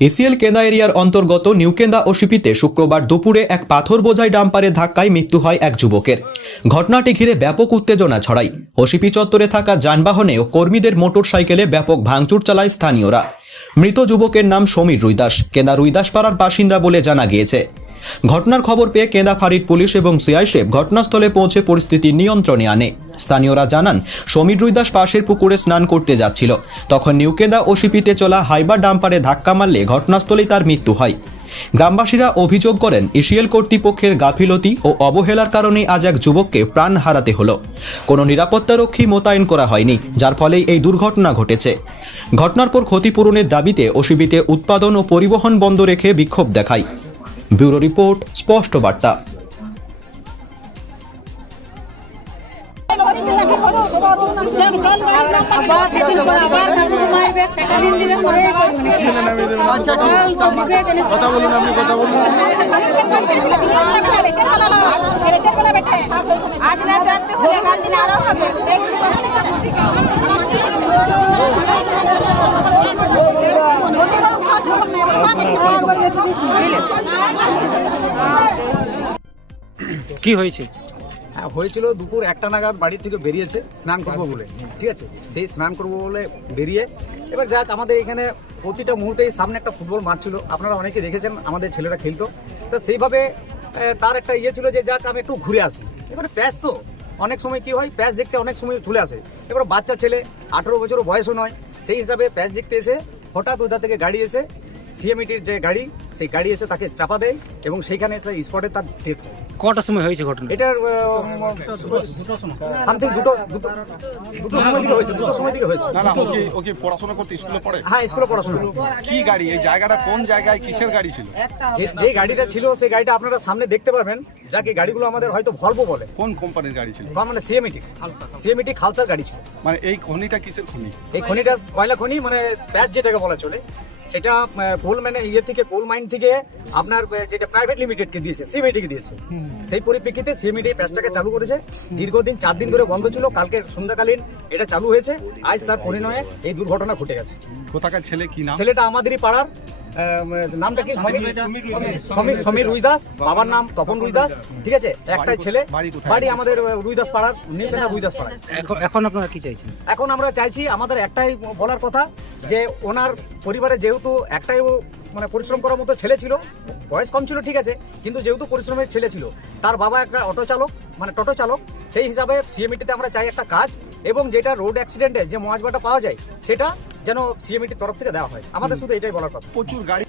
ACL Kenda এরিয়ার অন্তর্গত নিউকেন্দা ও ওসিপিতে শুক্রবার দুপুরে এক পাথর বোঝাই ডাম্পারে ধাক্কায় মৃত্যু হয় এক যুবকের। ঘটনাটি ঘিরে ব্যাপক উত্তেজনা ছড়ায়। ওসিপি চত্বরে থাকা যানবাহনে ও কর্মীদের মোটর সাইকেলে ব্যাপক ভাঙচুর চালায় স্থানীয়রা। মৃত যুবকের নাম সমীর রুইদাস। কেন্দা রুইদাস পাড়ার বাসিন্দা বলে জানা গিয়েছে। ঘটনার খবর পেয়ে কেন্দা ফাঁড়ির পুলিশ এবং সিআইশেফ ঘটনাস্থলে পৌঁছে পরিস্থিতি নিয়ন্ত্রণে আনে। স্থানীয়রা জানান, সমীর রুইদাস পাশের পুকুরে স্নান করতে যাচ্ছিল। তখন নিউকেন্দা ওসিপিতে চলা হাইবার ডাম্পারে ধাক্কা মারলে ঘটনাস্থলেই তার মৃত্যু হয়। গ্রামবাসীরা অভিযোগ করেন, এশিয়াল কর্তৃপক্ষের গাফিলতি ও অবহেলার কারণে আজ এক যুবককে প্রাণ হারাতে হলো। কোনো নিরাপত্তারক্ষী মোতায়েন করা হয়নি, যার ফলেই এই দুর্ঘটনা ঘটেছে। ঘটনার পর ক্ষতিপূরণের দাবিতে ওসিবিতে উৎপাদন ও পরিবহন বন্ধ রেখে বিক্ষোভ দেখায়। ব্যুরো রিপোর্ট স্পষ্ট বার্তা। জানতে হলে কাল দিন আরও হবে। কি হয়েছে? হ্যাঁ, হয়েছিল দুপুর একটা নাগাদ বাড়ি থেকে বেরিয়েছে স্নান করব বলে। ঠিক আছে? সেই স্নান করব বলে বেরিয়ে এবার যাক আমাদের এখানে প্রতিটা মুহূর্তেই সামনে একটা ফুটবল মাঠ ছিল। আপনারা অনেকে দেখেছেন আমাদের ছেলেরা খেলতো। তো সেইভাবে তার একটা ইয়ে ছিল যে যাক আমি একটু ঘুরে আসি। এবারে প্যাচ তো অনেক সময় কি হয় প্যাচ দেখতে অনেক সময় চলে আসে। এবার বাচ্চা ছেলে আঠেরো বছর বয়সও নয় সেই হিসাবে প্যাচ দেখতে এসে হঠাৎ ওইটা থেকে গাড়ি এসে সিএমইটির যে গাড়ি সেই গাড়ি এসে তাকে চাপা দেয় এবং সেইখানে স্পটে তার ডেথ হয়। কটার সময় হয়েছে ঘটনা এটার সামথিং দুটো দুটো দুটো সময় দিকে হয়েছে দুটো সময় দিকে হয়েছে। না না ওকে কি ও কি পড়াশোনা করতে স্কুলে পড়ে? হ্যাঁ স্কুলে পড়াশোনা। করে। কি গাড়ি? এই জায়গাটা কোন জায়গায় কিসের গাড়ি ছিল? যে গাড়িটা ছিল সেই গাড়িটা আপনারা সামনে দেখতে পারবেন যাকে গাড়িগুলো আমাদের হয়তো ভলভো বলে। কোন কোম্পানির গাড়ি ছিল? বা মানে সিএমইটি সিএমইটি খালসার গাড়ি ছিল। মানে এই খনিটা কিসের খনি? এই খনিটা কয়লা খনি মানে প্যাচ যেটাকে বলা চলে সেটা কোল মানে ইয়ে থেকে কোল মাইন থেকে আপনার যেটা প্রাইভেট লিমিটেডকে দিয়েছে সিএমইটিকে দিয়েছে। সেই পরিপ্রেক্ষিতে সিএমইটি প্যাচটাকে চালু করেছে। দীর্ঘদিন চার দিন ধরে বন্ধ ছিল। কালকে সন্ধ্যাকালীন এটা চালু হয়েছে। আজ তার পরিণয়ে এই দুর্ঘটনা ঘটে গেছে। কোথাকার ছেলে কি নাম? ছেলেটা আমাদেরই পাড়ার। নামটা কি? সমীর সমীর রুইদাস। বাবার নাম তপন রুইদাস। ঠিক আছে? একটাই ছেলে। বাড়ি আমাদের রুইদাস পাড়ার। রুইদাস পাড়ায়। এখন এখন আপনারা কি চাইছেন? এখন আমরা চাইছি আমাদের একটাই বলার কথা যে ওনার পরিবারে যেহেতু একটাই ও মানে পরিশ্রম করার মতো ছেলে ছিল বয়স কম ছিল ঠিক আছে কিন্তু যেহেতু পরিশ্রমের ছেলে ছিল তার বাবা একটা অটো চালক মানে টোটো চালক সেই হিসাবে সিএমইটিতে আমরা চাই একটা কাজ এবং যেটা রোড অ্যাক্সিডেন্টে যে মহাজবাটা পাওয়া যায় সেটা যেন সিএমইটির তরফ থেকে দেওয়া হয়। আমাদের শুধু এটাই বলার কথা। প্রচুর গাড়ি